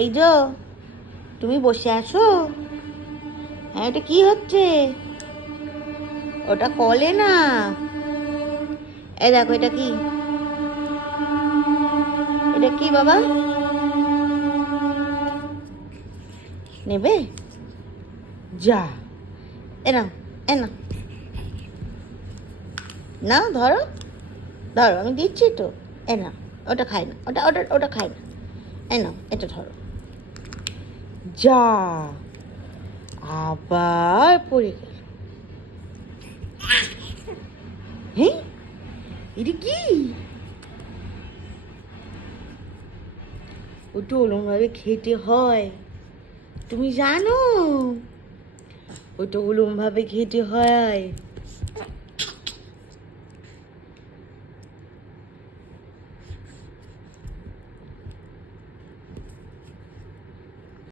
এই যো, তুমি বসে আছো? হ্যাঁ, এটা কি হচ্ছে? ওটা কলে না। এই দেখো, এটা কি? এটা কি বাবা? নেবে? যা, এ নাও, এ নাও, নাও, ধরো ধরো, আমি দিচ্ছি তো। এ নাও, ওটা খাই না, ওটা ওটা ওটা খাই না। এ নাও, এটা ধরো। যা, আবার পড়ে গেল। হ্যাঁ, এটা কি? ওটা ওরমভাবে খেতে হয়, তুমি জানো? ওটা ওরমভাবে খেতে হয়।